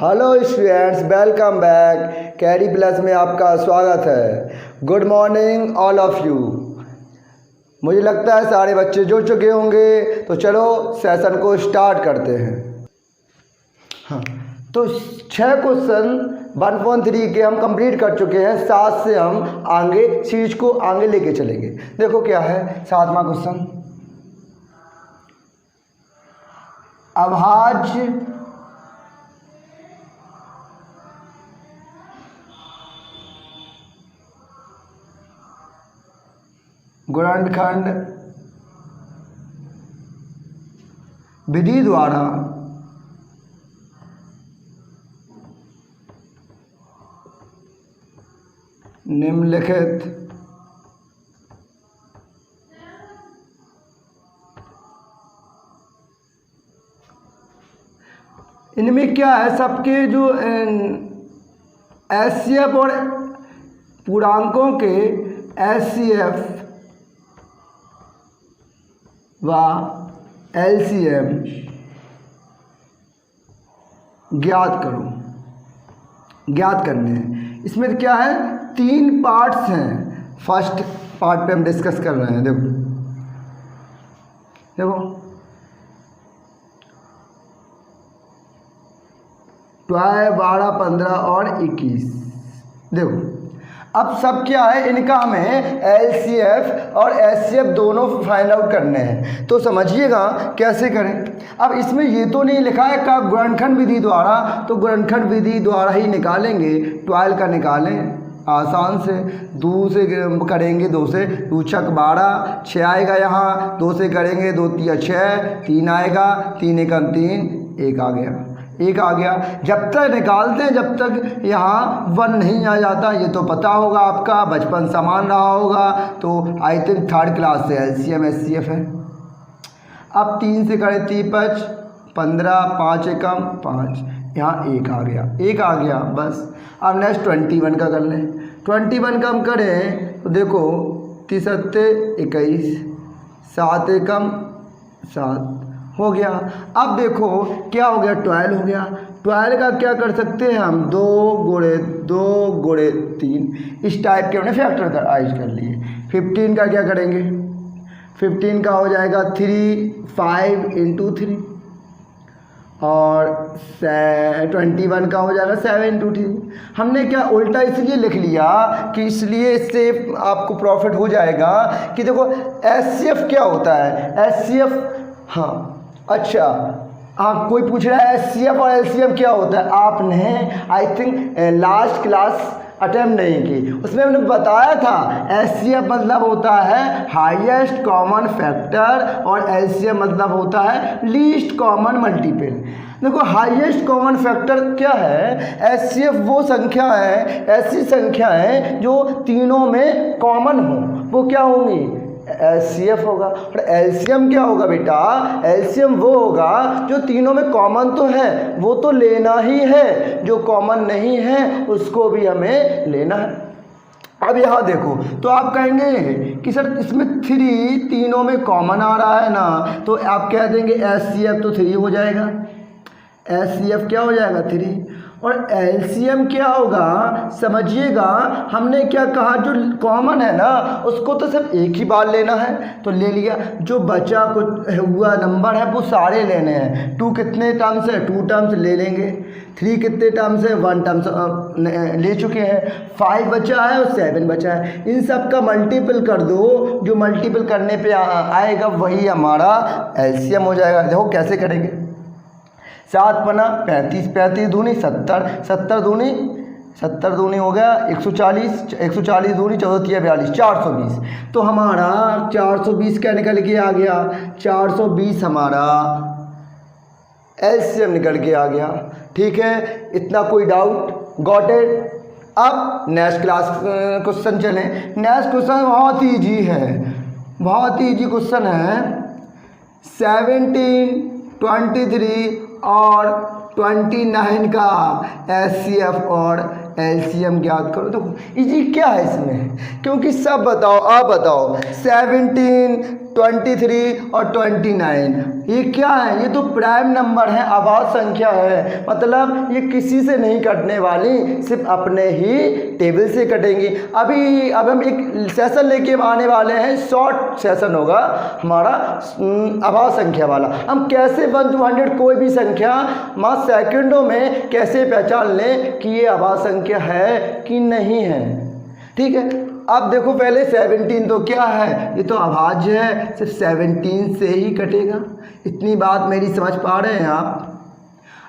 Hello students, welcome back. Carry plus में आपका स्वागत है। Good morning all of you. मुझे लगता है सारे बच्चे जुड़ चुके होंगे, तो चलो सेशन को स्टार्ट करते हैं। हाँ, तो 6 क्वेश्चन 1.3 के हम कंप्लीट कर चुके हैं। 7 से हम आगे सीरीज को आगे लेके चलेंगे। देखो क्या है 7वां क्वेश्चन। अभाज्य गुणनखंड विधि द्वारा निम्नलिखित इनमें क्या है, सबके जो एचसीएफ और पूर्णांकों के एचसीएफ व एलसीएम ज्ञात करने हैं। इसमें क्या है, 3 पार्ट्स हैं। फर्स्ट पार्ट पे हम डिस्कस कर रहे हैं। देखो 12, 12, 15 और 21। देखो अब सब क्या है, इनका हमें एलसीएफ और एचसीएफ दोनों फाइंड आउट करने हैं। तो समझिएगा कैसे करें। अब इसमें ये तो नहीं लिखा है का गुणनखंड विधि द्वारा, तो गुणनखंड विधि द्वारा ही निकालेंगे। 12 का निकालें आसान से, 2 से करेंगे, 2 से 2 छक 12, 6 आएगा यहाँ, 2 से करेंगे 2 तिया 6, 3 आएगा, 3 एकम 3, 1 आ गया, 1 आ गया। जब तक निकालते हैं, जब तक यहाँ 1 नहीं आ जाता, ये तो पता होगा आपका, बचपन समान रहा होगा। तो आई थिंक 3rd क्लास से एलसीएम एचसीएफ है। अब 3 से करें 3 5 15, 5 एकम 5, यहाँ 1 आ गया, 1 आ गया बस। अब नेक्स्ट 21 का कर लें। 21 का हम करें तो देखो 3 7 21, 7 एकम 7 हो गया। अब देखो क्या हो गया, 12 हो गया। 12 का क्या कर सकते हैं हम, 2 गुणे 2 गुणे 3, इस टाइप के हमने फैक्टराइज कर लिए। 15 का क्या करेंगे, 15 का हो जाएगा 3 5 × 3, और 21 का हो जाएगा 7 × 3। हमने क्या उल्टा इसलिए लिख लिया कि इसलिए इससे आपको प्रॉफिट हो जाएगा कि देखो एचसीएफ क्या होता है, एचसीएफ। हाँ अच्छा, आप कोई पूछ रहा है एचसीएफ और एलसीएम क्या होता है। आपने I think last class attempt नहीं की, उसमें हमने बताया था एचसीएफ मतलब होता है हाईएस्ट कॉमन फैक्टर और एलसीएम मतलब होता है लीस्ट कॉमन मल्टीपल। देखो हाईएस्ट कॉमन फैक्टर क्या है, एचसीएफ वो संख्या है, ऐसी संख्या है जो तीनों में कॉमन हो, वो क्या होंगी, एचसीएफ होगा। और एलसीएम क्या होगा बेटा, एलसीएम वो होगा जो तीनों में कॉमन तो है, वो तो लेना ही है, जो कॉमन नहीं है उसको भी हमें लेना है। अब यहाँ देखो तो आप कहेंगे कि सर इसमें 3 तीनों में कॉमन आ रहा है ना, तो आप कह देंगे एचसीएफ तो 3 हो जाएगा, एचसीएफ क्या हो जाएगा 3। और एलसीएम क्या होगा, समझिएगा हमने क्या कहा, जो कॉमन है ना उसको तो सिर्फ एक ही बार लेना है, तो ले लिया। जो बचा कुछ हुआ नंबर है वो सारे लेने हैं। 2 कितने टर्म्स है, 2 टर्म्स ले लेंगे। 3 कितने टर्म्स है, 1 टर्म्स ले चुके हैं। 5 बचा है और 7 बचा है। इन सब का मल्टीपल कर दो, जो मल्टीपल करने पे आएगा वही हमारा एलसीएम हो जाएगा। देखो कैसे करेंगे, 7 पना 35, 35 दूनी 70, 70 दूनी हो गया 140, 140 दूनी 14 तिया 42, 420। तो हमारा 420 क्या निकल के आ गया, 420 हमारा एलसीएम निकल के आ गया। ठीक है, इतना कोई डाउट, गॉट इट। अब नेक्स्ट क्लास क्वेश्चन चलें। नेक्स्ट क्वेश्चन बहुत ईजी है, बहुत ईजी क्वेश्चन है। 17, 23 और 29 का एचसीएफ और एलसीएम ज्ञात करो। तो इजी क्या है इसमें, क्योंकि सब बताओ, आप बताओ 17 23 और 29, ये क्या है? ये तो प्राइम नंबर है, आभाज्य संख्या है, मतलब ये किसी से नहीं कटने वाली, सिर्फ अपने ही टेबल से कटेंगी। अब हम एक सेशन लेके आने वाले हैं, शॉर्ट सेशन होगा हमारा आभाज्य संख्या वाला। हम कैसे 1 to 100 कोई भी संख्या मात्र सेकंडों में कैसे पहचान लें कि ये आभाज्य संख्या है कि नहीं है। ठीक है, अब देखो पहले 17 तो क्या है? ये तो अभाज्य है, सिर्फ 17 से ही कटेगा। इतनी बात मेरी समझ पा रहे हैं आप?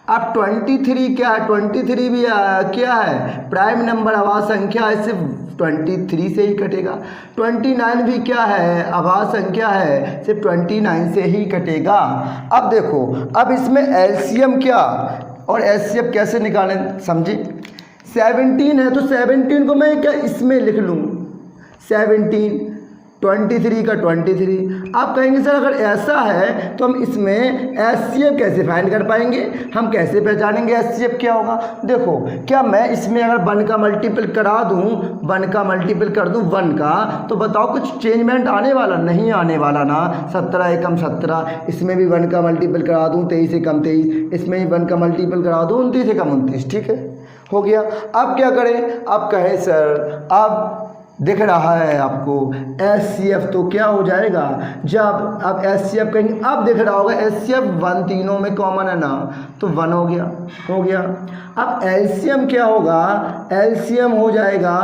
अब 23 क्या है? 23 भी क्या है? प्राइम नंबर अभाज्य संख्या है, सिर्फ 23 से ही कटेगा। 29 भी क्या है? अभाज्य संख्या है, सिर्फ 29 से ही कटेगा। अब देखो, अब इसमें एलसीएम क्या और एचसीएफ कैसे निकालें, समझे? 17 है तो 17 को मैं क्या इसमें लिख लूँ, 17, 23 का 23। आप कहेंगे सर अगर ऐसा है तो हम इसमें एचसीएफ कैसे फाइंड कर पाएंगे, हम कैसे पहचानेंगे एचसीएफ क्या होगा? देखो, क्या मैं इसमें अगर 1 का मल्टीपल करा दूं, 1 का मल्टीपल कर दूं 1 का, तो बताओ कुछ चेंजमेंट आने वाला? नहीं आने वाला ना। 17 एकम 17, इसमें भी 1 का मल्टीपल करा दूं 23 एकम 23, इसमें भी 1 का मल्टीपल करा दूं 29 एकम 29। ठीक है, हो गया। अब क्या करें? आप कहें सर अब दिख रहा है आपको एचसीएफ तो क्या हो जाएगा? जब अब एचसीएफ कहेंगे, अब दिख रहा होगा एचसीएफ 1 तीनों में कॉमन है ना, तो 1 हो गया, हो गया। अब एलसीएम क्या होगा? एलसीएम हो जाएगा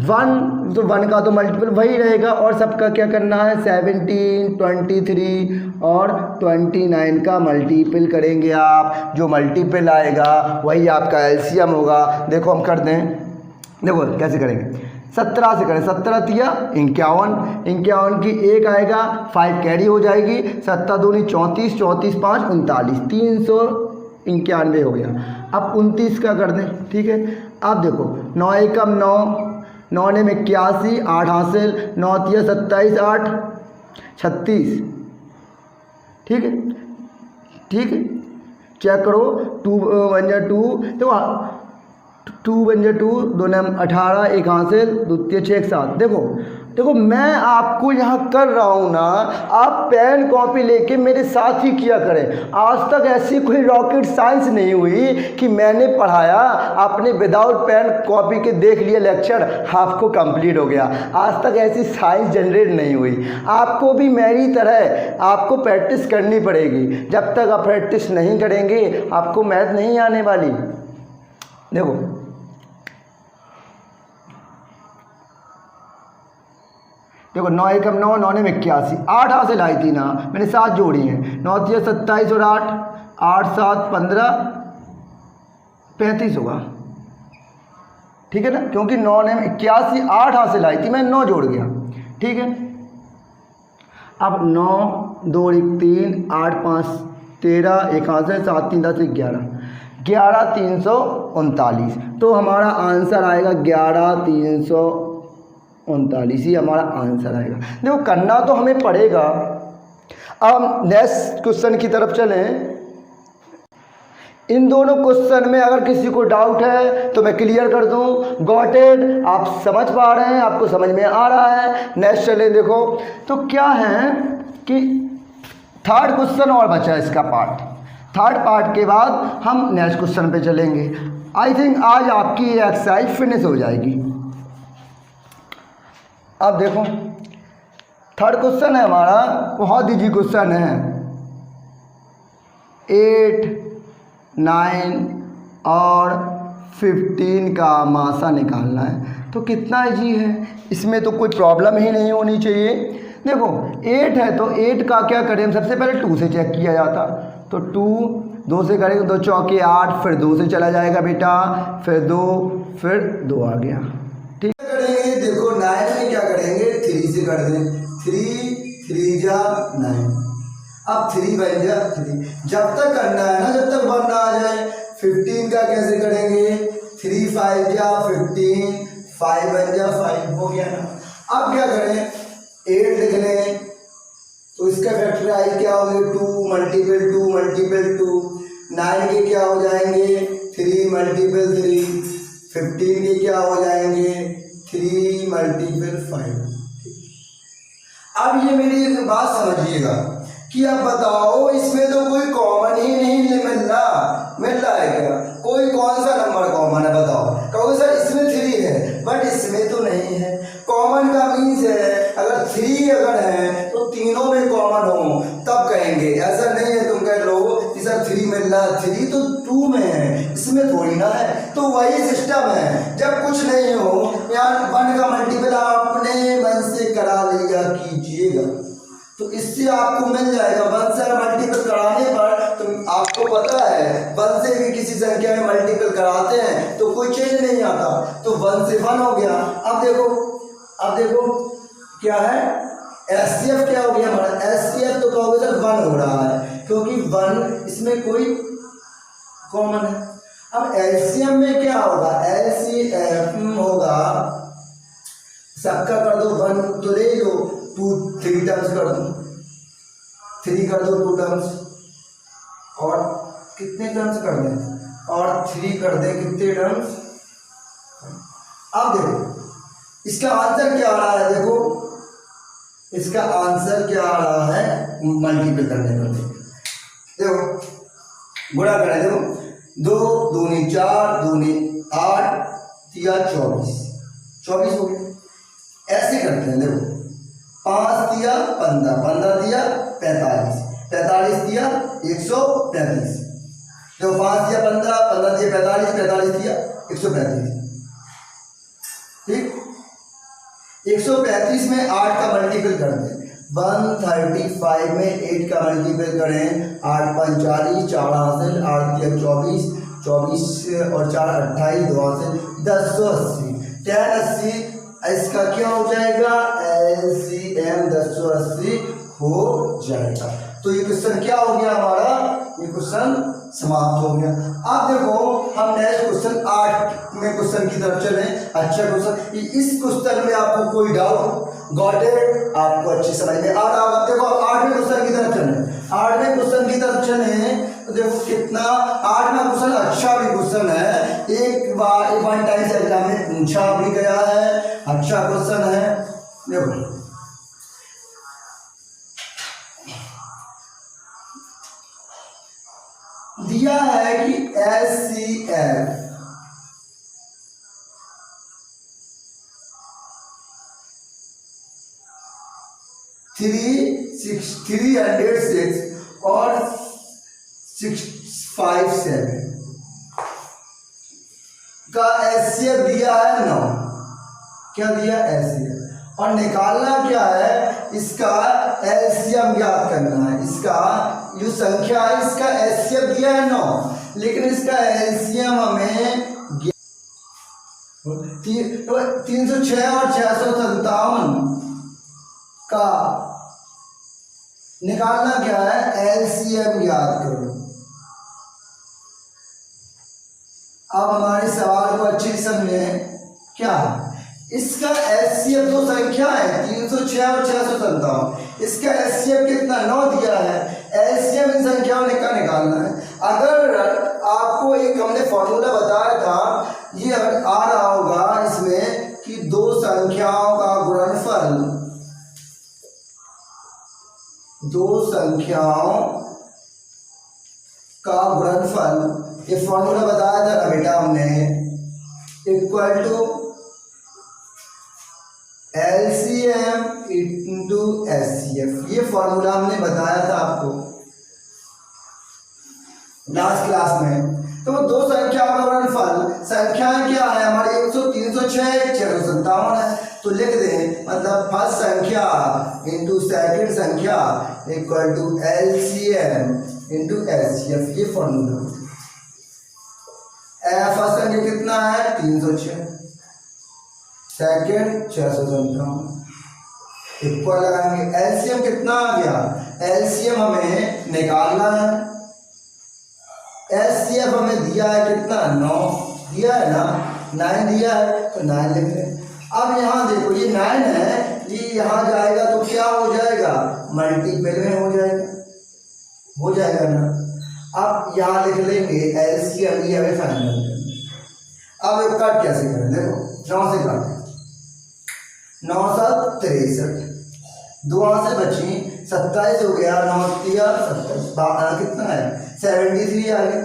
1, तो 1 का तो मल्टीपल वही रहेगा और सबका क्या करना है? 17, 23 और 29 का मल्टीपल करेंगे आप। जो मल्टीपल आएगा वही आपका एलसीएम होगा। देखो हम कर दें, देखो कैसे करेंगे। 17 से करें, 17 तिया 51, 51 की 1 आएगा, 5 कैरी हो जाएगी, 7 दूनी 34, 34 5 39, 391 हो गया। अब 29 का कर दें। ठीक है, अब देखो 9 एकम 9, 9 ने 81, 8 हासिल, 9 तिया 27, 8 36। ठीक है, ठीक है, चेक करो। 2 1 जा 2, देखो 2 1 जा 2, 2 ने 18, 1 हासिल, 2 6 7। देखो देखो मैं आपको यहाँ कर रहा हूँ ना, आप पेन कॉपी लेके मेरे साथ ही किया करें। आज तक ऐसी कोई रॉकेट साइंस नहीं हुई कि मैंने पढ़ाया, आपने विदाउट पेन कॉपी के देख लिया लेक्चर, आपको कंप्लीट हो गया। आज तक ऐसी साइंस जनरेट नहीं हुई। आपको भी मेरी तरह आपको प्रैक्टिस करनी पड़ेगी। जब तक आप प्रैक्टिस नहीं करेंगे आपको मैथ नहीं आने वाली। देखो देखो 9 एकम 9, 9 ने 81, 8 हासिल आई थी ना, मैंने 7 जोड़ी हैं, 9 तिया 27 और 8, 8 7 15 35 होगा। ठीक है ना, क्योंकि 9 ने 81, 8 हासिल आई थी, मैं 9 जोड़ गया। ठीक है, अब 9 2 1 3 8 5 13, 1 हासिल, 7 3 10 11, 11 339। तो हमारा आंसर आएगा 11 339 ही हमारा आंसर आएगा। देखो करना तो हमें पड़ेगा। अब नेक्स्ट क्वेश्चन की तरफ चलें। इन दोनों क्वेश्चन में अगर किसी को डाउट है तो मैं क्लियर कर दूं। Got it? आप समझ पा रहे हैं, आपको समझ में आ रहा है। नेक्स्ट चलें। देखो तो क्या है कि थर्ड क्वेश्चन और बचा है इसका पार्ट। थर्ड पार्ट के बाद हम नेक्स्ट क्वेश्चन पे चलेंगे। आई थिंक आज आपकी ये एक्सरसाइज फिनिश हो जाएगी। अब देखो थर्ड क्वेश्चन है हमारा, बहुत इजी क्वेश्चन है। 8, 9 और 15 का मासा निकालना है। तो कितना इजी है, इसमें तो कोई प्रॉब्लम ही नहीं होनी चाहिए। देखो 8 है तो 8 का क्या करें, सबसे पहले 2 से चेक किया जाता। तो 2 से करेंगे, 2 चौके 8, फिर 2 से चला जाएगा बेटा, फिर 2 आ गया। ठीक है, करेंगे। देखो 9 में क्या करेंगे, 3 से कर दें। 3 जा 9, अब 3 बन जा 3। जब तक करना है ना, जब तक 1 ना आ जाए। 15 का कैसे करेंगे, 3 5 जा 15, 5 बन जा 5, हो गया ना। अब क्या करें, 8 लिख लें तो इसका फैक्टराइज क्या होंगे, 2 मल्टीपल 2 मल्टीपल 2। 9 के क्या हो जाएंगे, 3 मल्टीपल 3। 15 के क्या हो जाएंगे, 3 मल्टीपल 5। अब ये मेरी एक बात समझिएगा कि अब बताओ इसमें तो कोई कॉमन ही नहीं मिल रहा है क्या? कोई कौन सा नंबर कॉमन है बताओ? कहोगे सर इसमें 3 है, बट इसमें तो नहीं है। कॉमन का मीन्स है अगर 3 अगर है तो तीनों में कॉमन हो तब कहेंगे। ऐसा नहीं है तुम कह लो कि सर 3 मिल रहा है, 3 तो 2 में है, इसमें थोड़ी ना है। तो वही सिस्टम है, जब कुछ नहीं हो यार 1 का मल्टीपल अपने मन से करा लिया कीजिएगा तो इससे आपको मिल जाएगा। 1 से मल्टीपल कराने पर तो आपको पता है 1 से भी किसी संख्या में मल्टीपल कराते हैं तो कोई चेंज नहीं आता, तो 1 से 1 हो गया। अब देखो क्या है एचसीएफ क्या हो गया हमारा? एचसीएफ तो कहोगे सर 1 हो रहा है क्योंकि 1 इसमें कोई कॉमन है। अब एलसीएम में क्या होगा? एलसीएफ होगा सबका कर दो 1 तो ले लो, 2 3 टर्म्स कर दो, 3 कर दो 2 टर्म्स, और कितने टर्म्स कर दें? और 3 कर दें कितने टर्म्स? अब देखो इसका आंसर क्या आ रहा है? देखो इसका आंसर क्या आ रहा है मल्टीपल करने पर। देखो गुणा करें, देखो 2 दूनी 4 दूनी 8 तिया 24 हो गया। ऐसे करते हैं, देखो 5 तिया 15, 15 तिया 45, 45 तिया 135, देखो 5 तिया 15, 15 तिया 45, 45 तिया 135। ठीक, 135 में 8 का मल्टीपल कर दें, 135 में 8 का मल्टीपल करें, 8 45, 4 हासिल, 8 तिया 24, 24 और 4 28, 2 हासिल 1080, 1080 इसका क्या हो जाएगा? एलसीएम 1080 हो जाएगा। तो ये क्वेश्चन क्या हो गया हमारा? ये क्वेश्चन समाप्त हो गया। अब देखो हम नेक्स्ट क्वेश्चन 8 में क्वेश्चन की तरफ चले। अच्छा क्वेश्चन, इस क्वेश्चन में आपको कोई डाउट गॉट इट? आपको अच्छी समझ में आ रहा होगा। देखो 8वें क्वेश्चन की तरफ चले, 8वें क्वेश्चन की तरफ चले तो देखो कितना 8वां क्वेश्चन अच्छा भी क्वेश्चन है, एक बार 1 टाइम्स एग्जाम में पूछा भी गया है, अच्छा क्वेश्चन है। देखो दिया है कि एचसीएफ 306 और 657 का एचसीएफ दिया है 9। क्या दिया? एचसीएफ। और निकालना क्या है? इसका एलसीएम याद करना है। इसका जो संख्या है इसका एचसीएफ दिया है 9, लेकिन इसका एलसीएम हमें 306 और 657 का निकालना क्या है? एलसीएम याद करो। अब हमारे सवाल को अच्छे से समझें। क्या है इसका एचसीएफ? दो संख्या है 306 और 657, इसका एचसीएफ कितना? 9 दिया है। एलसीएम इन संख्याओं का निकालना है। अगर आपको एक हमने फॉर्मूला बताया था, ये आ रहा होगा इसमें कि दो संख्याओं का गुणनफल, दो संख्याओं का गुणनफल, ये फॉर्मूला बताया था ना बेटा हमने, equal to LCM into HCF. ये फॉर्मूला हमने बताया था आपको लास्ट क्लास में। तो दो संख्याओं का गुणनफल, संख्याएं क्या है हमारी? 306 657 है, तो लिख दें मतलब फर्स्ट संख्या इंटू सेकंड संख्या equal to LCM into HCF. ये फॉर्मूला। फर्स्ट संख्या कितना है? 306, सेकेंड 657, इक्वल लगाएंगे। एलसीएम कितना आ गया? एलसीएम हमें निकालना है। एचसीएफ हमें दिया है कितना? 9 दिया है ना, 9 दिया है तो 9 लिख लें। अब यहाँ देखो ये 9 है, ये यहाँ जाएगा तो क्या हो जाएगा? मल्टीपल में हो जाएगा ना। अब यहाँ लिख लेंगे एलसीएम, ये हमें फाइनल करना। अब कट कैसे करें? देखो 9 से काटें, 9 7 63, 2 वहाँ से बची, 27 हो गया, 9 तिया 27, कितना है 73 आ गया।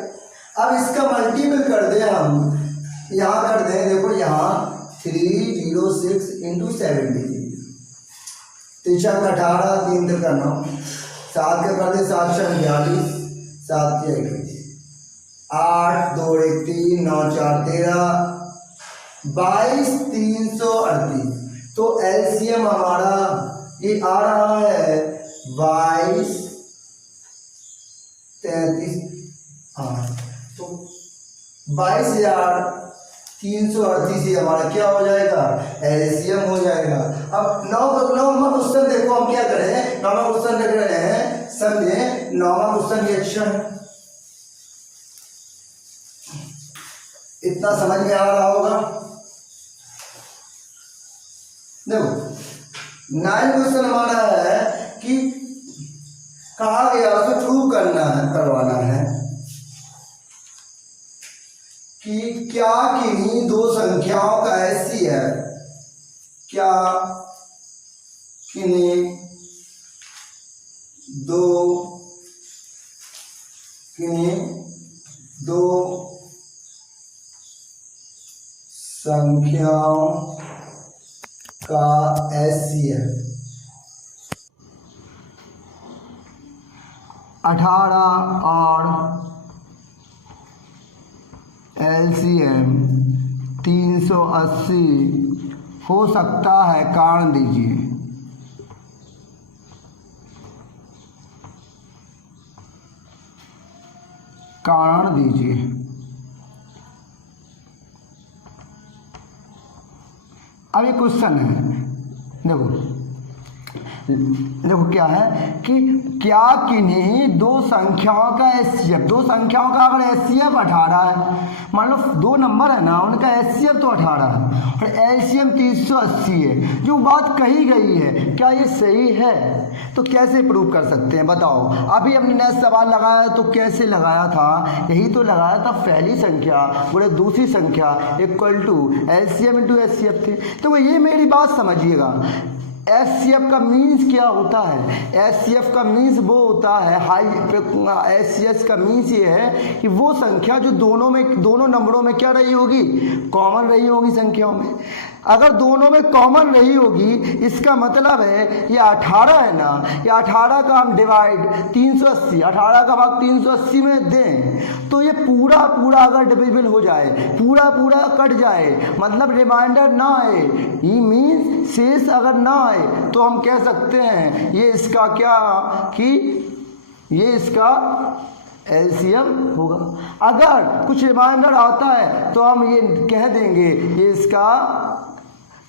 अब इसका मल्टीपल कर दें हम, यहाँ कर दें, देखो यहाँ 306 इंटू 73, 3 का 18, 3 का 9, 7 का कर दे 7 42, 7 21, 8 2 1 3, 9 4 13, 22 338। तो एलसीएम हमारा ये आ रहा है 22 33, हाँ तो 22,338 ही हमारा क्या हो जाएगा, एलसीएम हो जाएगा। अब 9वां क्वेश्चन देखो, हम क्या करें, 9वां क्वेश्चन लिख रहे हैं, समझे 9वां क्वेश्चन रिएक्शन, इतना समझ में आ रहा होगा। देखो 9 क्वेश्चन हमारा है कि कहा गया, उसे प्रूव करवाना है कि क्या किन्हीं दो संख्याओं का एचसीएफ, क्या किन्हीं दो संख्याओं का एचसीएफ 18 और एलसीएम 380 हो सकता है, कारण दीजिए। कारण दीजिए। अब ये क्वेश्चन है, देखो क्या है कि क्या किन्हीं दो संख्याओं का एचसीएफ, दो संख्याओं का अगर एचसीएफ 18 है, मान लो 2 नंबर है ना, उनका एचसीएफ तो 18 है और एलसीएम 380 है, जो बात कही गई है क्या ये सही है? तो कैसे प्रूव कर सकते हैं बताओ। अभी हमने नेक्स्ट सवाल लगाया तो कैसे लगाया था, यही तो लगाया था, पहली संख्या बोले दूसरी संख्या equal to LCM into HCF थे। तो ये मेरी बात समझिएगा, एचसीएफ का मीन्स क्या होता है, एचसीएफ का मीन्स वो होता है एचसीएफ का मीन्स ये है कि वो संख्या जो दोनों नंबरों में क्या रही होगी, कॉमन रही होगी संख्याओं में। अगर दोनों में कॉमन रही होगी इसका मतलब है ये 18 है ना, ये 18 का हम डिवाइड 380, 18 का भाग 380 में दें तो ये पूरा अगर डिविजिबल हो जाए, पूरा कट जाए, मतलब रिमाइंडर ना आए, ये मीन्स शेष अगर ना आए तो हम कह सकते हैं ये इसका क्या, कि ये इसका एलसीएम होगा। अगर कुछ रिमाइंडर आता है तो हम ये कह देंगे ये इसका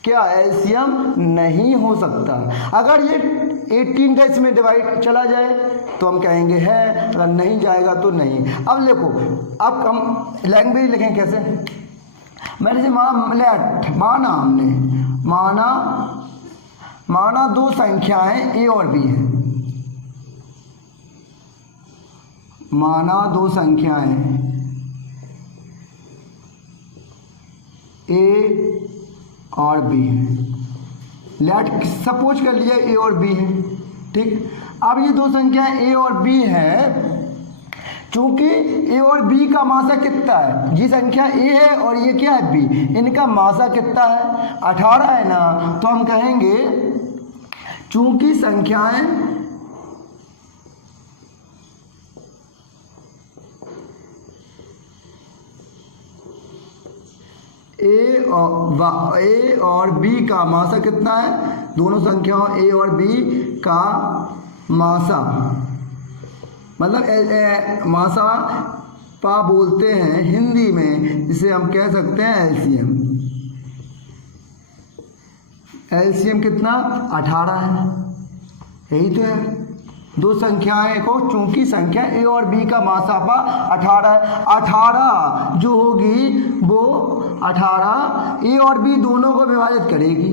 क्या, एलसीएम नहीं हो सकता। अगर ये 18 का इसमें डिवाइड चला जाए तो हम कहेंगे है, अगर नहीं जाएगा तो नहीं। अब देखो, अब हम लैंग्वेज लिखें कैसे, मैंने से माना दो संख्याएं ए और बी हैं, माना दो संख्याएं ए और बी है, लेट सपोज कर लिया ए और बी है, ठीक। अब ये दो संख्याएं ए और बी है, चूंकि ए और बी का मासा कितना है, ये संख्या ए है और ये क्या है बी, इनका मासा कितना है 18 है ना, तो हम कहेंगे चूंकि संख्याएं ए और बी का मासा कितना है, दोनों संख्याओं ए और बी का मासा, मतलब मासा पा बोलते हैं हिंदी में, जिसे हम कह सकते हैं एलसीएम। एलसीएम कितना 18 है, यही तो है। दो संख्याएं को चूंकि संख्या ए और बी का मासापा 18 है, 18 जो होगी वो 18 ए और बी दोनों को विभाजित करेगी,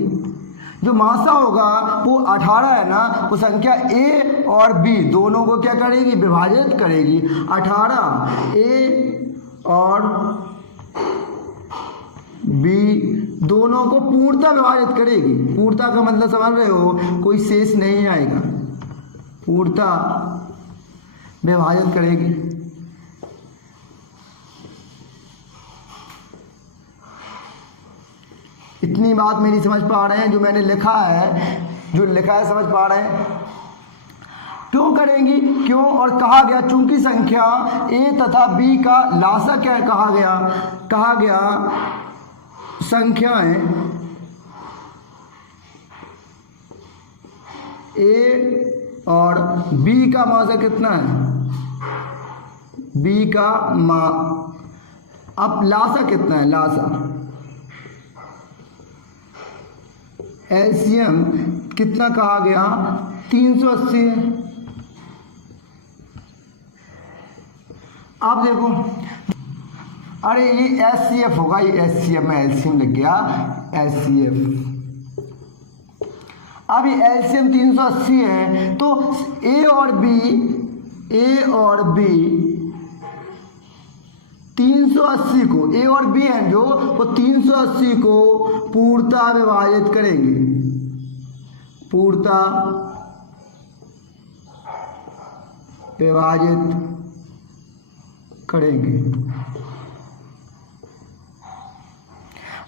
जो मासा होगा वो 18 है ना, वो संख्या ए और बी दोनों को क्या करेगी, विभाजित करेगी। 18 ए और बी दोनों को पूर्णतः विभाजित करेगी। पूर्णतः का मतलब समझ रहे हो, कोई शेष नहीं आएगा, पूर्णतः विभाजित करेगी। इतनी बात मेरी समझ पा रहे हैं? जो मैंने लिखा है, जो लिखा है समझ पा रहे हैं? क्यों करेंगी? क्यों? और कहा गया चूंकि संख्या ए तथा बी का लासा क्या कहा गया संख्याएं ए और बी का मासा कितना है? बी का अब लासा कितना है? लासा एलसीएम कितना कहा गया? 380 है। आप देखो, अरे ये एचसीएफ होगा, ये एचसीएफ में एलसीएम लग गया, एचसीएफ। अब ये एलसीएम 380 है, तो ए और बी 380 को, ए और बी है जो, वो 380 को पूर्णतः विभाजित करेंगे, पूर्णतः विभाजित करेंगे।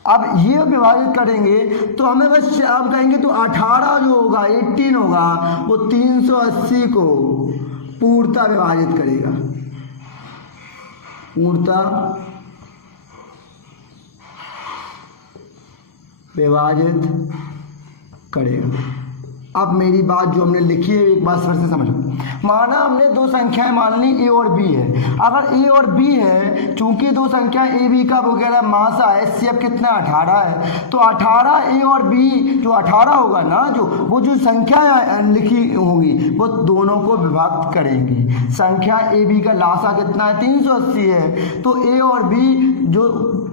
अब ये विभाजित करेंगे तो हमें बस आप कहेंगे तो 18 जो होगा, 18 होगा, वो 380 को पूर्णतः विभाजित करेगा, पूर्णतः विभाजित करेगा। अब मेरी बात जो हमने लिखी है एक बार फिर से समझो। माना हमने दो संख्याएं मान ली ए और बी है। अगर ए और बी है, चूंकि दो संख्याएं ए बी का वगैरह मासा है, एचसीएफ कितना 18 है, तो 18 ए और बी जो 18 होगा ना, जो वो जो संख्या लिखी होंगी वो दोनों को विभक्त करेंगी। संख्या ए बी का लासा कितना है? 380 है, तो ए और बी जो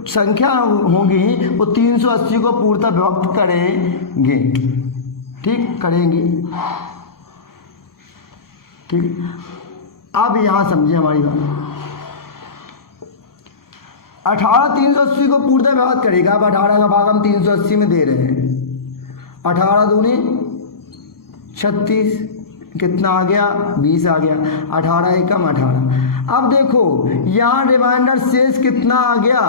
संख्या होगी वो 380 को पूर्णतः विभक्त करेंगे। ठीक, करेंगे। ठीक, अब यहां समझे हमारी बात। 18 380 को पूर्णतः विभक्त करेगा। अब 18 का भाग हम 380 में दे रहे हैं। 18 दूनी 36, कितना आ गया? 20 आ गया। 18 एकम 18। अब देखो यहाँ रिमाइंडर शेष कितना आ गया?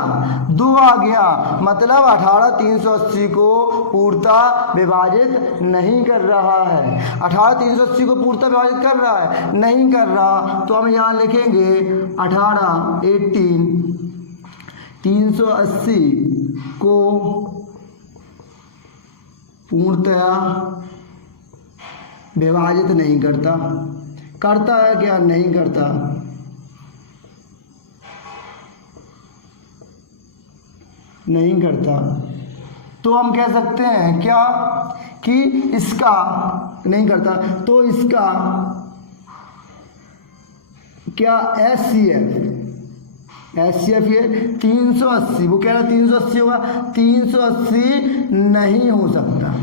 2 आ गया। मतलब 18 380 को पूर्णतः विभाजित नहीं कर रहा है। 18 380 को पूर्णतः विभाजित कर रहा है? नहीं कर रहा। तो हम यहाँ लिखेंगे 18 380 को पूर्णतः विभाजित नहीं करता। करता है क्या? नहीं करता। नहीं करता। तो हम कह सकते हैं क्या कि इसका नहीं करता, तो इसका क्या एचसीएफ ये 380, वो कह रहा 380 होगा, 380 नहीं हो सकता।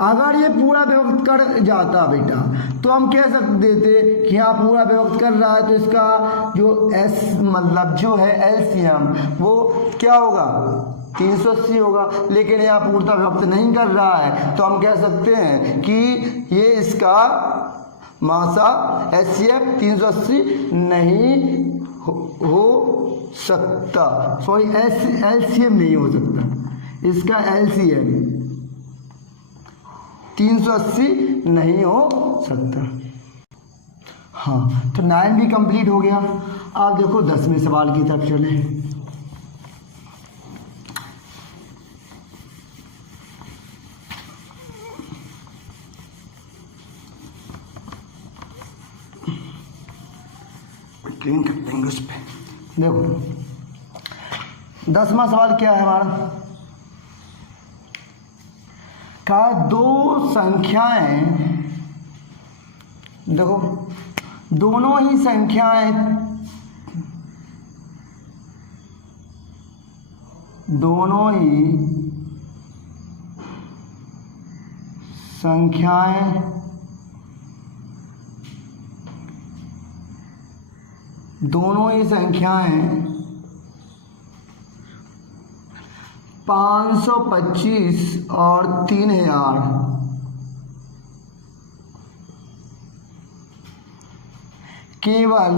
अगर ये पूरा विभक्त कर जाता बेटा तो हम कह सकते थे कि हाँ पूरा विभक्त कर रहा है, तो इसका जो एस मतलब जो है एलसीएम वो क्या होगा? 380 होगा। लेकिन यहाँ पूर्णतः विभक्त नहीं कर रहा है, तो हम कह सकते हैं कि ये इसका मासा एचसीएफ 380 नहीं हो सकता। सॉरी, एलसीएम नहीं हो सकता, इसका एलसीएम 380 नहीं हो सकता। हाँ, तो 9 भी कंप्लीट हो गया। आप देखो 10वें सवाल की तरफ चले। क्लीन कर देंगे उस पर। देखो 10वां सवाल क्या है हमारा? का दो संख्याएं, देखो दोनों ही संख्याएं 525 और 3000 केवल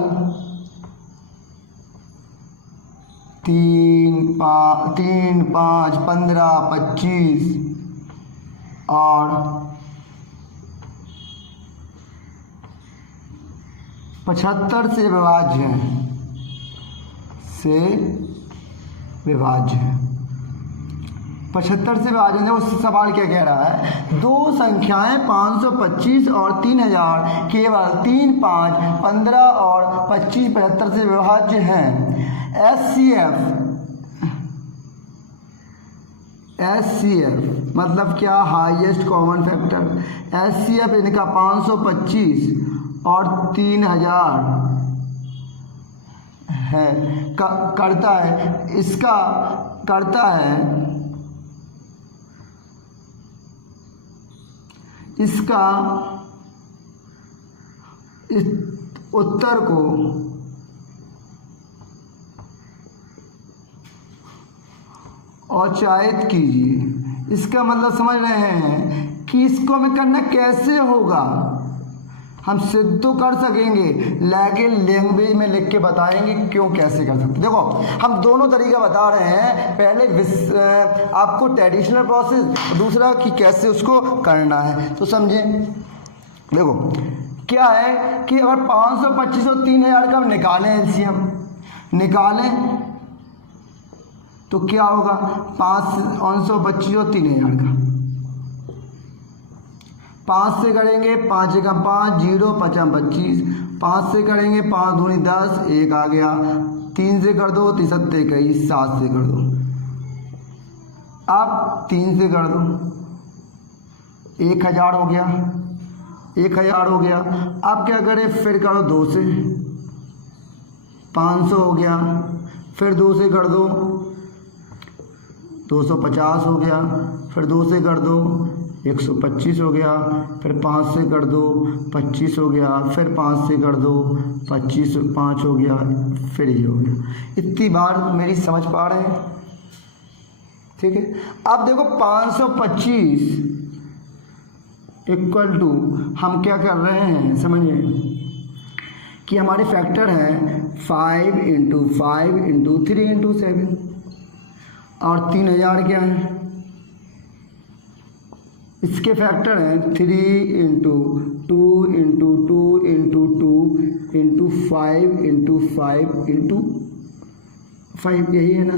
3, 5, 15, 25 और 75 से विभाज्य है, से विभाज्य है। 75 से विभाजन है। उस सवाल क्या कह रहा है, दो संख्याएं 525 और 3000 केवल 3, 5, 15 और 25, 75 से विभाज्य हैं। एचसीएफ मतलब क्या, हाईएस्ट कॉमन फैक्टर। एचसीएफ इनका 525 और 3000 है, करता है, इसका करता है, इसका इस उत्तर को औचायित कीजिए। इसका मतलब समझ रहे हैं कि इसको हमें करना कैसे होगा। हम सिद्ध तो कर सकेंगे लेकिन लैंग्वेज में लिख के बताएंगे क्यों, कैसे कर सकते। देखो हम दोनों तरीका बता रहे हैं, पहले आपको ट्रेडिशनल प्रोसेस, दूसरा कि कैसे उसको करना है। तो समझे, देखो क्या है कि अगर 525 और 3000 का हम निकालें, एलसीएम निकालें तो क्या होगा, 525 और 3000 का 5 से करेंगे, 5 का 5, 0, 5 25, 5 से करेंगे, 5 दूनी 10, 1 आ गया, 3 से कर दो, 3 7 21, 7 से कर दो, अब 3 से कर दो, 1000 हो गया, 1000 हो गया। अब क्या करें, फिर करो 2 से, 500 हो गया, फिर 2 से कर दो, 250 हो गया, फिर 2 से कर दो, 125 हो गया, फिर 5 से कर दो, 25 हो गया, फिर 5 से कर दो, 25, 5 हो गया, फिर ये हो गया। इतनी बार मेरी समझ पा रहे हैं, ठीक है। अब देखो 525 इक्वल टू, हम क्या कर रहे हैं समझिए कि हमारे फैक्टर हैं 5 × 5 × 3 × 7 और 3000 क्या है, इसके फैक्टर हैं 3 × 2 × 2 × 2 × 5 × 5 × 5, यही है ना।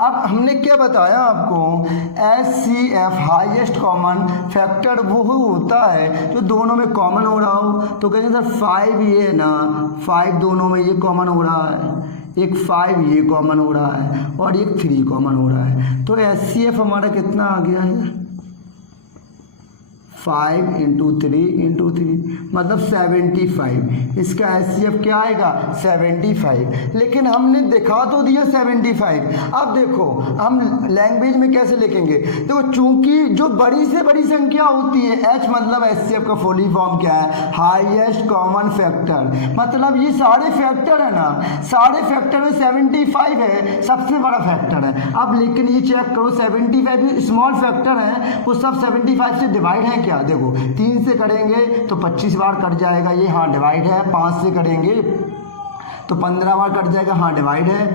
अब हमने क्या बताया आपको, एचसीएफ हाईएस्ट कॉमन फैक्टर वो होता है जो दोनों में कॉमन हो रहा हो। तो कहेंगे सर 5 ये है ना, 5 दोनों में ये कॉमन हो रहा है, एक 5 ये कॉमन हो रहा है और एक 3 कॉमन हो रहा है। तो एचसीएफ हमारा कितना आ गया है, 5 × 3 × 3 मतलब 75। इसका एचसीएफ क्या आएगा, 75। लेकिन हमने दिखा तो दिया 75। अब देखो हम लैंग्वेज में कैसे लिखेंगे, देखो चूंकि जो बड़ी से बड़ी संख्या होती है, एच मतलब एचसीएफ का फुली फॉर्म क्या है, हाईएस्ट कॉमन फैक्टर। मतलब ये सारे फैक्टर है ना, सारे फैक्टर में 75 है सबसे बड़ा फैक्टर है। अब लेकिन ये चेक करो 75 स्मॉल फैक्टर है, वो सब 75 से डिवाइड है क्या, देखो 3 से करेंगे तो 25 बार कट जाएगा, ये हाँ डिवाइड है। 5 से करेंगे तो 15 बार कट जाएगा, हाँ डिवाइड है।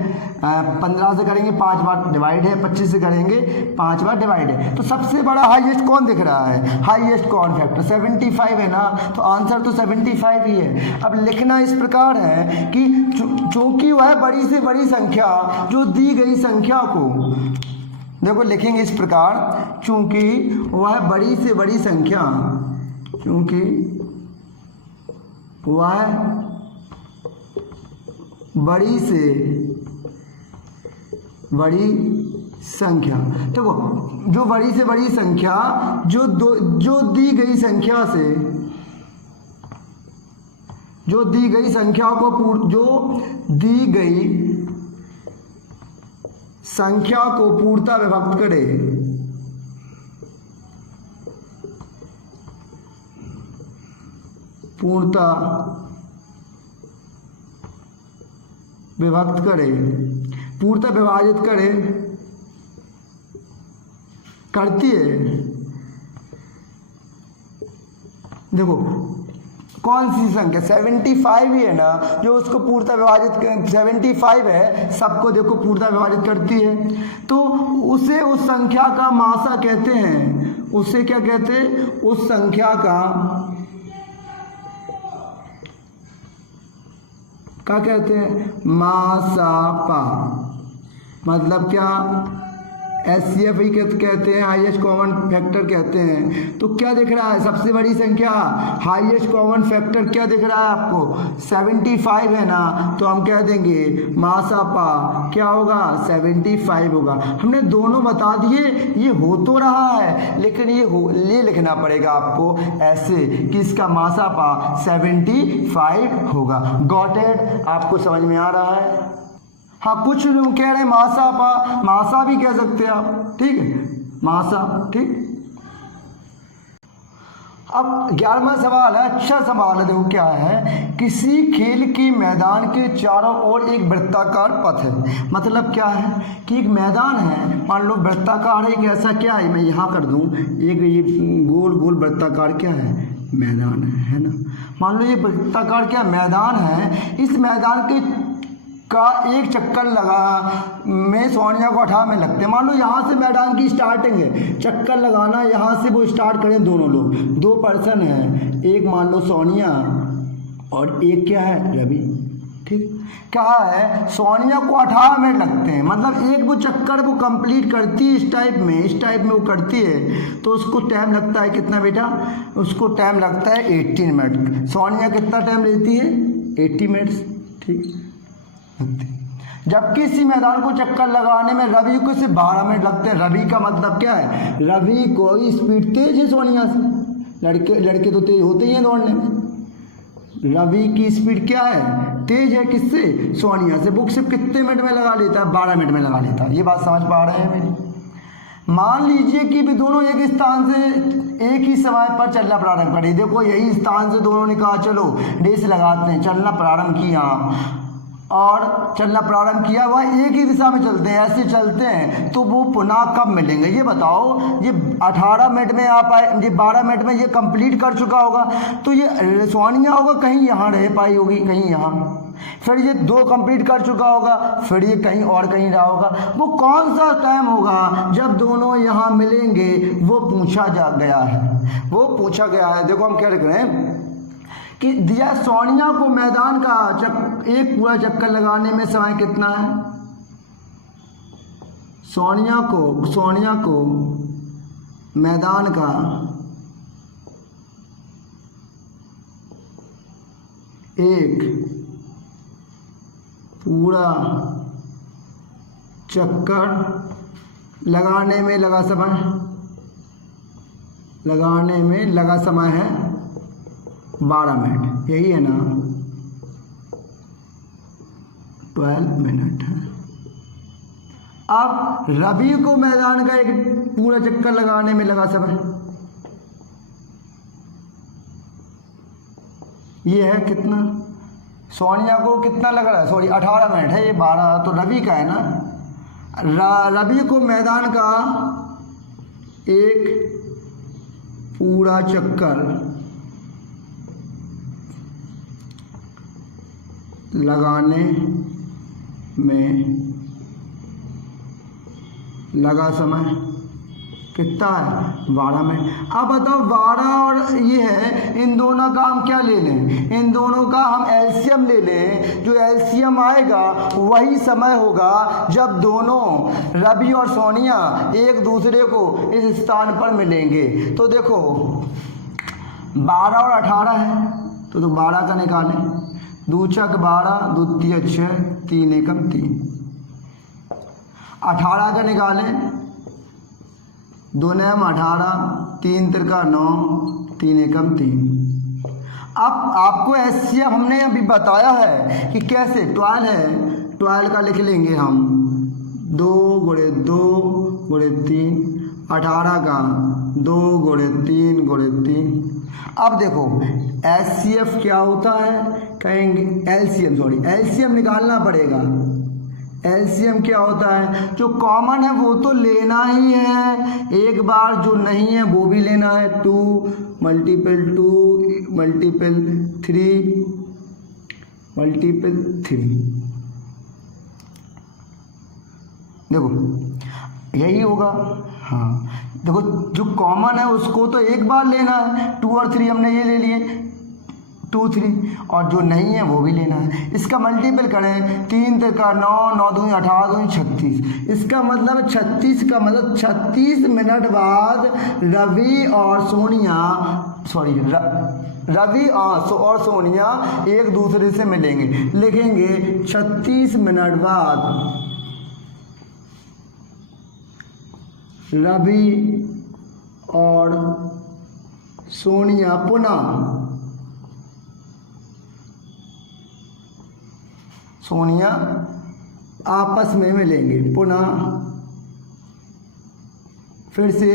15 से करेंगे 5 बार डिवाइड है, 25 से करेंगे 5 बार डिवाइड है। तो सबसे बड़ा हाईएस्ट कौन दिख रहा है, हाईएस्ट कौन फैक्टर 75 है ना, तो आंसर तो 75 ही है। अब लिखना इस प्रकार है कि चूंकि वह बड़ी से बड़ी संख्या जो दी गई संख्या को, देखो लिखेंगे इस प्रकार, चूंकि वह बड़ी से बड़ी संख्या, चूंकि वह बड़ी से बड़ी संख्या, देखो जो बड़ी से बड़ी संख्या जो दी गई संख्या से, जो दी गई संख्या को जो दी गई संख्या को पूर्णतः विभक्त करे, पूर्णतः विभक्त करे, पूर्णतः विभाजित करे, करती है। देखो कौन सी संख्या 75 ही है ना जो उसको पूर्णतः विभाजित 75 है, सबको देखो पूर्णतः विभाजित करती है, तो उसे उस संख्या का मासा कहते हैं। उसे क्या कहते हैं? उस संख्या का क्या कहते हैं? मासापा। मतलब क्या? HCF ही कहते हैं, हाईएस्ट कॉमन फैक्टर कहते हैं। तो क्या दिख रहा है? सबसे बड़ी संख्या हाईएस्ट कॉमन फैक्टर क्या दिख रहा है आपको? 75 है ना, तो हम कह देंगे मासापा क्या होगा? 75 होगा। हमने दोनों बता दिए, ये हो तो रहा है लेकिन ये लिखना पड़ेगा आपको ऐसे कि इसका मासापा 75 होगा। Got it? आपको समझ में आ रहा है? हाँ, कुछ लोग कह रहे हैं मासा मासा भी कह सकते हैं आप, ठीक है, मासा, ठीक। अब 11वां सवाल है, अच्छा सवाल है। देखो क्या है, किसी खेल के मैदान के चारों ओर एक वृत्ताकार पथ है। मतलब क्या है कि एक मैदान है, मान लो वृत्ताकार है, एक ऐसा क्या है, मैं यहाँ कर दूँ, एक ये गोल गोल वृत्ताकार क्या है? मैदान है ना। मान लो ये वृत्ताकार क्या मैदान है, इस मैदान के का एक चक्कर लगा में सोनिया को 18 में लगते हैं। मान लो यहाँ से मैदान की स्टार्टिंग है, चक्कर लगाना यहाँ से वो स्टार्ट करें, दोनों लोग, 2 पर्सन हैं, एक मान लो सोनिया और एक क्या है? रवि, ठीक। कहा है सोनिया को 18 मिनट लगते हैं, मतलब एक वो चक्कर वो कंप्लीट करती है इस टाइप में वो करती है, तो उसको टाइम लगता है कितना बेटा? उसको टाइम लगता है 18 मिनट। सोनिया कितना टाइम लेती है? 80 मिनट्स, ठीक। जबकि इसी मैदान को चक्कर लगाने में रवि को सिर्फ 12 मिनट लगते हैं। रवि का मतलब क्या है? रवि को स्पीड तेज है सोनिया से, लड़के तो तेज होते ही हैं दौड़ने में। रवि की स्पीड क्या है? तेज है। किससे? सोनिया से। वो सिर्फ कितने मिनट में लगा लेता है? 12 मिनट में लगा लेता है। ये बात समझ पा रहे हैं मेरी? मान लीजिए कि भी दोनों एक स्थान से एक ही समय पर चलना प्रारंभ करें। देखो यही स्थान से दोनों ने कहा चलो रेस लगाते हैं, चलना प्रारंभ किया और चलना प्रारंभ किया, वह एक ही दिशा में चलते हैं, ऐसे चलते हैं, तो वो पुनः कब मिलेंगे? ये बताओ। ये 18 मिनट में आप आए, ये 12 मिनट में ये कंप्लीट कर चुका होगा, तो ये सोनिया होगा कहीं यहाँ रह पाई होगी, कहीं यहाँ, फिर ये 2 कंप्लीट कर चुका होगा, फिर ये कहीं और कहीं रहा होगा। वो कौन सा टाइम होगा जब दोनों यहाँ मिलेंगे? वो पूछा गया है। देखो हम क्या लिख रहे हैं कि दिया सोनिया को मैदान का एक पूरा चक्कर लगाने में समय कितना है? सोनिया को मैदान का एक पूरा चक्कर लगाने में लगा समय है 12 मिनट, यही है ना, 12 मिनट है। अब रवि को मैदान का एक पूरा चक्कर लगाने में लगा समय, ये है कितना? सोनिया को कितना लग रहा है? सॉरी 18 मिनट है, ये 12 तो रवि का है ना। रवि को मैदान का एक पूरा चक्कर लगाने में लगा समय कितना है? 12 मिनट। अब बताओ 12 और ये है, इन दोनों का हम क्या ले लें? इन दोनों का हम एलसीएम ले लें। जो एलसीएम आएगा वही समय होगा जब दोनों रवि और सोनिया एक दूसरे को इस स्थान पर मिलेंगे। तो देखो 12 और 18 है, तो 12 का निकालें, 2 चक 12, 2 तिया 6, 3 एकम 3। 18 का निकालें, 2 नम 18, 3 तिरका 9, 3 एकम 3। अब आपको एचसीएफ हमने अभी बताया है कि कैसे 12 है, 12 का लिख लेंगे हम 2 गुणे 2 गुणे 3, 18 का 2 गुणे 3 गुणे 3। अब देखो एचसीएफ क्या होता है, कहेंगे एलसीएम, एलसीएम निकालना पड़ेगा। एलसीएम क्या होता है, जो कॉमन है वो तो लेना ही है, एक बार जो नहीं है वो भी लेना है। 2 मल्टीपल 2 मल्टीपल 3 मल्टीपल 3, देखो यही होगा। हाँ देखो जो कॉमन है उसको तो एक बार लेना है, 2 और 3 हमने ये ले लिए 2 3, और जो नहीं है वो भी लेना है। इसका मल्टीपल करें, 3 का 9, 9 दूनी 18 दूनी 36, इसका मतलब 36 का मतलब 36 मिनट बाद रवि और सोनिया रवि और सोनिया एक दूसरे से मिलेंगे। लिखेंगे 36 मिनट बाद रवि और सोनिया आपस में मिलेंगे, पुनः फिर से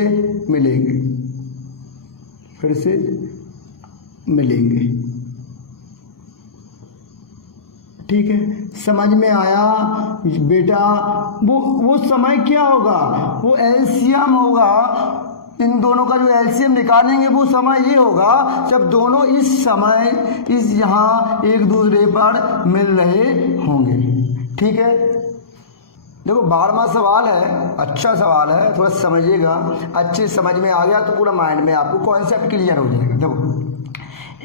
मिलेंगे। ठीक है, समझ में आया बेटा। वो समय क्या होगा, वो एलसीएम होगा। इन दोनों का जो एलसीएम निकालेंगे वो समय ये होगा जब दोनों इस यहाँ एक दूसरे पर मिल रहे होंगे। ठीक है, देखो 12वां सवाल है, अच्छा सवाल है, थोड़ा समझिएगा। अच्छे समझ में आ गया तो पूरा माइंड में आपको कॉन्सेप्ट क्लियर हो जाएगा। देखो,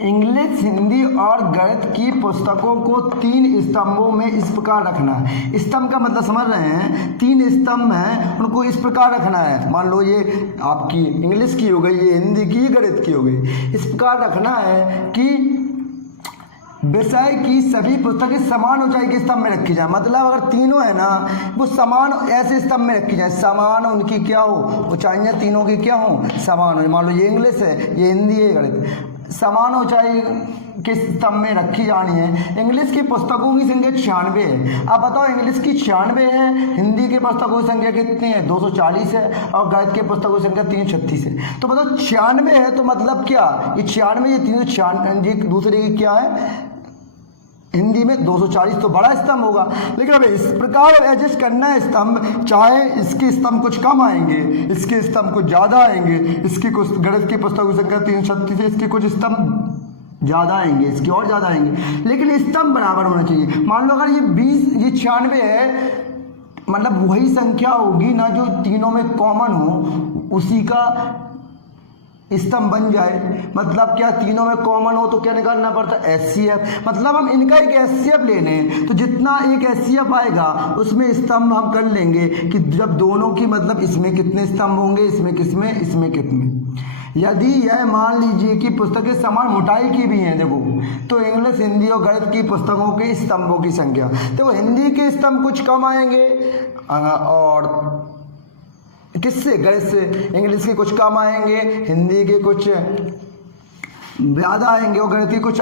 इंग्लिश, हिंदी और गणित की पुस्तकों को 3 स्तंभों में इस प्रकार रखना है। स्तंभ का मतलब समझ रहे हैं, 3 स्तंभ हैं, उनको इस प्रकार रखना है। मान लो ये आपकी इंग्लिश की हो गई, ये हिंदी की, गणित की हो गई। इस प्रकार रखना है कि विषय की सभी पुस्तकें समान ऊंचाई के स्तंभ में रखी जाए। मतलब अगर तीनों है ना, वो समान ऐसे स्तंभ में रखी जाए, समान उनकी क्या हो, ऊंचाइयाँ तीनों की क्या हो, समान हो। मान लो ये इंग्लिश है, ये हिंदी है, गणित, समान ऊंचाई के स्तंभ में रखी जानी है। इंग्लिश की पुस्तकों की संख्या 96 है। अब बताओ, इंग्लिश की 96 है, हिंदी के पुस्तकों की संख्या कितनी है, 240 है, और गणित के पुस्तकों की संख्या 336 है। तो बताओ 96 है तो मतलब क्या, ये 96, ये 396 एक दूसरे की क्या है, हिंदी में 240 तो बड़ा स्तंभ होगा। लेकिन अब इस प्रकार एडजस्ट करना है स्तंभ, चाहे इसके स्तंभ कुछ कम आएंगे, इसके स्तंभ कुछ ज़्यादा आएंगे, इसकी कुछ गणित की पुस्तकों की संख्या 336 है, इसके कुछ स्तंभ ज़्यादा आएंगे, इसके और ज़्यादा आएंगे, लेकिन स्तंभ बराबर होना चाहिए। मान लो अगर ये 96 है, मतलब वही संख्या होगी ना जो तीनों में कॉमन हो, उसी का स्तंभ बन जाए। मतलब क्या, तीनों में कॉमन हो तो क्या निकालना पड़ता है, एचसीएफ। मतलब हम इनका एक एचसीएफ ले लें तो जितना एक एचसीएफ आएगा उसमें स्तंभ हम कर लेंगे कि जब दोनों की, मतलब इसमें कितने स्तंभ होंगे, इसमें कितने। यदि यह मान लीजिए कि पुस्तकें समान मोटाई की भी हैं, देखो, तो इंग्लिश, हिंदी और गणित की पुस्तकों के स्तंभों की संख्या, देखो हिंदी के स्तंभ कुछ कम आएंगे और किससे, गणित से। इंग्लिश के कुछ कम आएंगे, हिंदी के कुछ ज़्यादा आएंगे और गणित के कुछ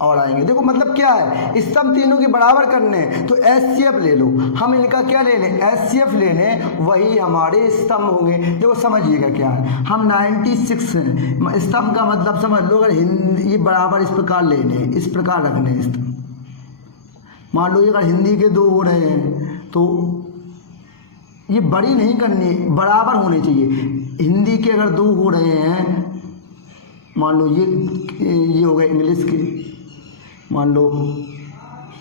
और आएंगे। देखो मतलब क्या है, स्तंभ तीनों की बराबर करने, तो एचसीएफ ले लो। हम इनका क्या ले लें, एचसीएफ ले लें, वही हमारे स्तंभ होंगे। देखो समझिएगा क्या है, हम 96 हैं, स्तंभ का मतलब समझ लो। अगर हिंदी ये बराबर इस प्रकार ले लें, इस प्रकार रखने हैं स्तंभ। मान लो अगर हिंदी के 2 हो रहे हैं तो ये बड़ी नहीं करनी, बराबर होने चाहिए। हिंदी के अगर 2 हो रहे हैं, मान लो ये हो गए इंग्लिश के, मान लो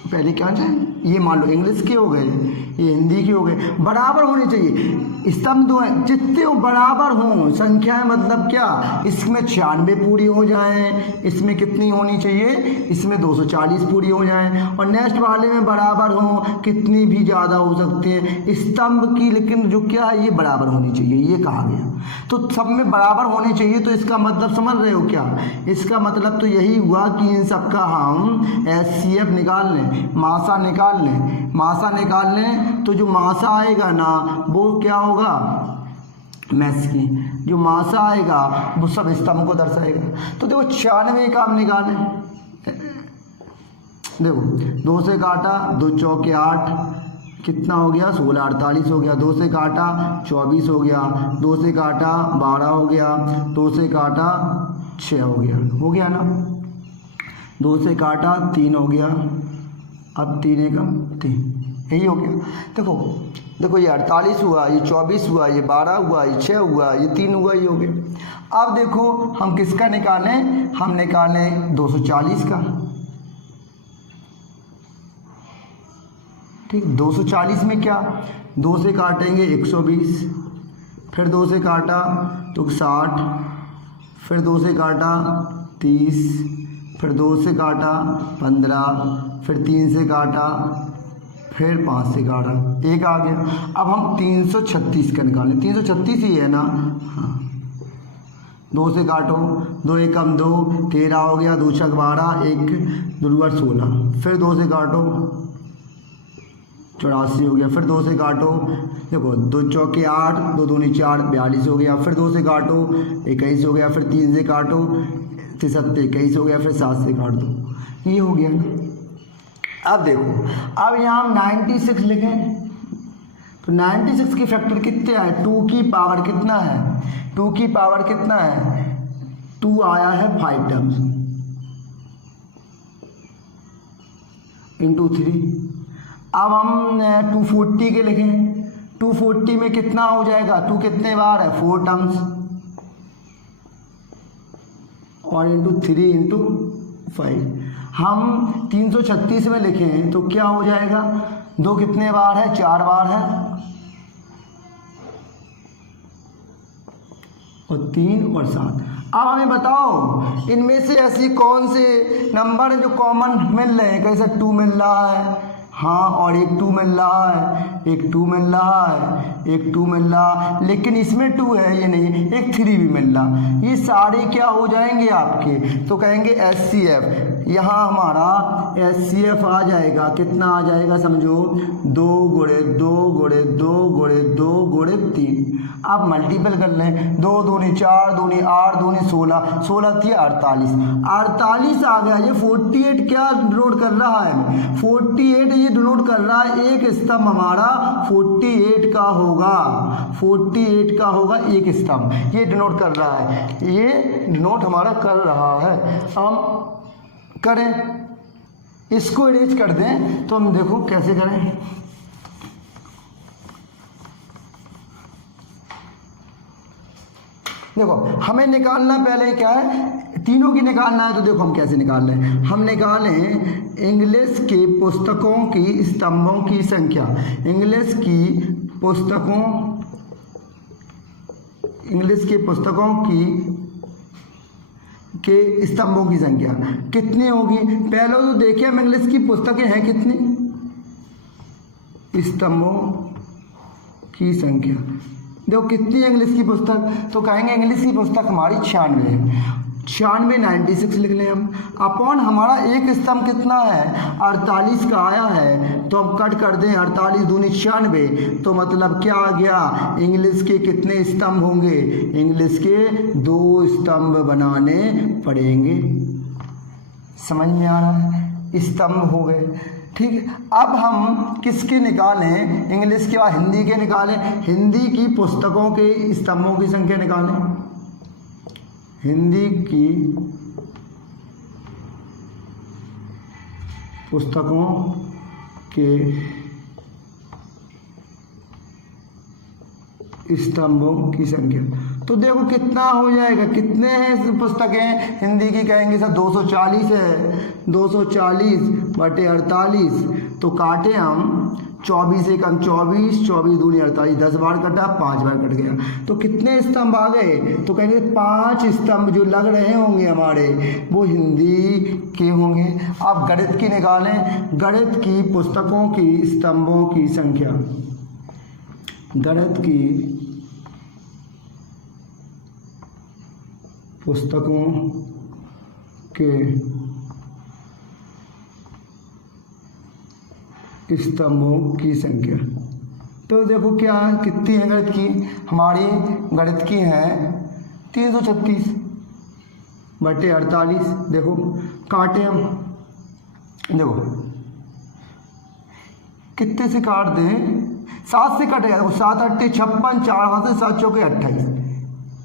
पहले क्या चाहिए, ये मान लो इंग्लिश के हो गए, ये हिंदी के हो गए, बराबर होने चाहिए। स्तंभ 2 हैं, जितने बराबर हों संख्याएं, मतलब क्या, इसमें 96 पूरी हो जाएं, इसमें कितनी होनी चाहिए, इसमें 240 पूरी हो जाएं, और नेक्स्ट वाले में बराबर हों, कितनी भी ज़्यादा हो सकते हैं स्तंभ की, लेकिन जो क्या है, ये बराबर होनी चाहिए, ये कहा गया। तो सब में बराबर होनी चाहिए, तो इसका मतलब समझ रहे हो क्या, इसका मतलब तो यही हुआ कि इन सब का हम एचसीएफ निकाल लें, मासा निकाल लें, तो जो मासा आएगा ना वो क्या होगा, मैथ्स की जो मासा आएगा वो सब स्तंभ को दर्शाएगा। तो देखो 96 का हम निकालें, देखो 2 से काटा, 2 चौके 8, कितना हो गया, 16, 48 हो गया। 2 से काटा 24 हो गया, 2 से काटा 12 हो गया, 2 से काटा 6 हो गया ना, 2 से काटा 3 हो गया, अब 3 एकम 3, यही हो गया। देखो देखो ये 48 हुआ, ये 24 हुआ, ये 12 हुआ, ये 6 हुआ, ये 3 हुआ, ये हो गया। अब देखो हम किसका निकालें, हम निकालें 240 का। ठीक, 240 में क्या, 2 से काटेंगे 120, फिर 2 से काटा तो 60, फिर 2 से काटा 30, फिर 2 से काटा 15, फिर 3 से काटा, फिर 5 से काटा, 1 आ गया। अब हम 336 का निकालें, 336 ही है ना, हाँ। 2 से काटो, 2 एकम 2, 13 हो गया, 2 छक 12, 1 दूर 16, फिर 2 से काटो 84 हो गया, फिर 2 से काटो, देखो 2 चौके 8, 2 दूनी 4, 42 हो गया, फिर 2 से काटो 21 हो गया, फिर 3 से काटो 73, 21 हो गया, फिर 7 से काट दो, ये हो गया ना। अब देखो अब यहाँ हम 96 लिखें तो 96 के फैक्टर कितने आए, 2 की पावर कितना है, 2 की पावर कितना है, 2 आया है 5 टर्म्स इंटू 3। अब हम 240 के लिखें, 240 में कितना हो जाएगा, 2 कितने बार है, 4 टर्म्स और इंटू 3 इंटू 5। हम 336 में लिखें तो क्या हो जाएगा, 2 कितने बार है, 4 बार है और 3 और 7। अब हमें बताओ इनमें से ऐसी कौन से नंबर है जो कॉमन मिल रहे हैं, कैसे 2 मिल रहा है, हाँ, और एक 2 मिल रहा है, एक 2 मिल रहा है, एक 2 मिल रहा, लेकिन इसमें 2 है ये नहीं, एक 3 भी मिल रहा। ये सारे क्या हो जाएंगे आपके, तो कहेंगे HCF। यहाँ हमारा HCF आ जाएगा, कितना आ जाएगा समझो, 2 गुणे 2 गुणे 2 गुणे 2 गुणे 3। आप मल्टीपल कर लें, 2 दूनी 4, दूनी 8, दूनी 16, 16 थी 48, 48 आ गया। ये 48 क्या डिनोट कर रहा है, 48 ये डिनोट कर रहा है, एक स्तंभ हमारा 48 का होगा, 48 का होगा एक स्तंभ, ये डिनोट कर रहा है, ये डिनोट हमारा कर रहा है। हम करें, इसको इरेज कर दें तो हम देखो कैसे करें। देखो हमें निकालना पहले क्या है, तीनों की निकालना है, तो देखो हम कैसे निकाल रहे हैं। हम निकालें इंग्लिश के पुस्तकों की स्तंभों की संख्या, इंग्लिश के पुस्तकों के स्तंभों की संख्या कितनी होगी। पहले तो देखिए हम इंग्लिश की पुस्तकें हैं कितनी, स्तंभों की संख्या देखो कितनी है इंग्लिश की पुस्तक, तो कहेंगे इंग्लिश की पुस्तक हमारी 96 है, 96 96 लिख लें हम, अपॉन हमारा एक स्तंभ कितना है 48 का आया है, तो हम कट कर दें 48 दूनी 96, तो मतलब क्या आ गया, इंग्लिश के कितने स्तंभ होंगे, इंग्लिश के 2 स्तंभ बनाने पड़ेंगे। समझ में आ रहा है, स्तंभ हो गए। ठीक है, अब हम किसके निकालें, इंग्लिश के बाद हिंदी के निकालें, हिंदी की पुस्तकों के स्तंभों की संख्या निकालें, हिंदी की पुस्तकों के स्तंभों की संख्या, तो देखो कितना हो जाएगा, कितने हैं पुस्तकें हिंदी की, कहेंगे सर 240 है, 240 बटे 48, तो काटे हम 24 एकम 24, 24 दूनी 48, 10 बार कटा, 5 बार कट गया, तो कितने स्तंभ आ गए, तो कहेंगे 5 स्तंभ जो लग रहे होंगे हमारे वो हिंदी के होंगे। आप गणित की निकालें, गणित की पुस्तकों की स्तंभों की संख्या, गणित की पुस्तकों के स्तंभों की संख्या, तो देखो क्या कितनी है गणित की, हमारी गणित की है 336 बटे 48, देखो काटे हम, देखो कितने से काट दें, 7 से कटेगा, देखो 7 8 56, 4 हाथ से 7 चौके 28,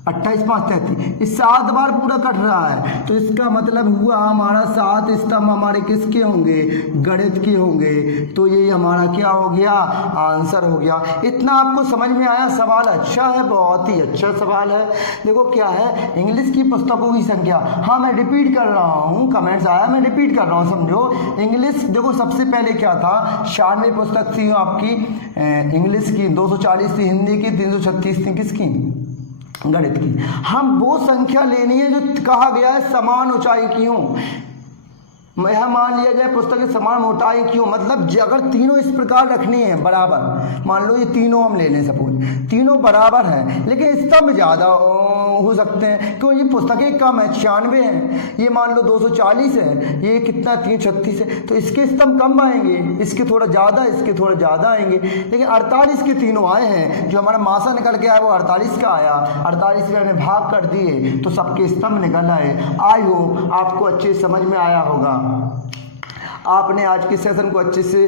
28 5 33, इस 7 बार पूरा कट रहा है। तो इसका मतलब हुआ हमारा 7 स्तंभ हमारे किसके होंगे, गणित के होंगे। तो ये हमारा क्या हो गया, आंसर हो गया। इतना आपको समझ में आया। सवाल अच्छा है, बहुत ही अच्छा सवाल है। देखो क्या है, इंग्लिश की पुस्तकों की संख्या, हाँ मैं रिपीट कर रहा हूँ, कमेंट्स आया मैं रिपीट कर रहा हूँ, समझो। इंग्लिश देखो सबसे पहले क्या था, 96 पुस्तक थी आपकी इंग्लिश की, 240 थी हिंदी की, 336 थी किसकी, गणित की। हम वो संख्या लेनी है जो कहा गया है समान ऊंचाई की हो। यह मान लिया जाए पुस्तकें समान मोटाई की हो, मतलब अगर तीनों इस प्रकार रखनी है बराबर, मान लो ये तीनों हम ले लें, सपोज तीनों बराबर हैं, लेकिन स्तंभ ज़्यादा हो सकते हैं, क्यों, ये पुस्तकें कम है, 96 हैं, ये मान लो 240 है, ये कितना 336 है, तो इसके स्तंभ कम आएंगे, इसके थोड़ा ज़्यादा, इसके थोड़ा ज़्यादा आएंगे। लेकिन 48 के तीनों आए हैं, जो हमारा मासा निकल के आया वो 48 का आया, 48 में हमने भाग कर दिए तो सबके स्तंभ निकल आए। आई होप आपको अच्छे समझ में आया होगा, आपने आज के सेशन को अच्छे से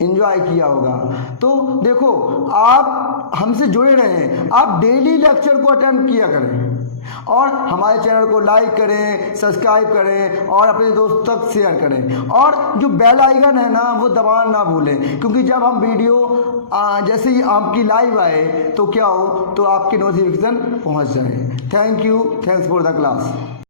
एंजॉय किया होगा। तो देखो आप हमसे जुड़े रहें, आप डेली लेक्चर को अटेंड किया करें और हमारे चैनल को लाइक करें, सब्सक्राइब करें और अपने दोस्तों तक शेयर करें, और जो बेल आइकन है ना वो दबाना ना भूलें, क्योंकि जब हम वीडियो जैसे ही आपकी लाइव आए तो क्या हो, तो आपकी नोटिफिकेशन पहुंच जाए। Thank you, thanks for the class.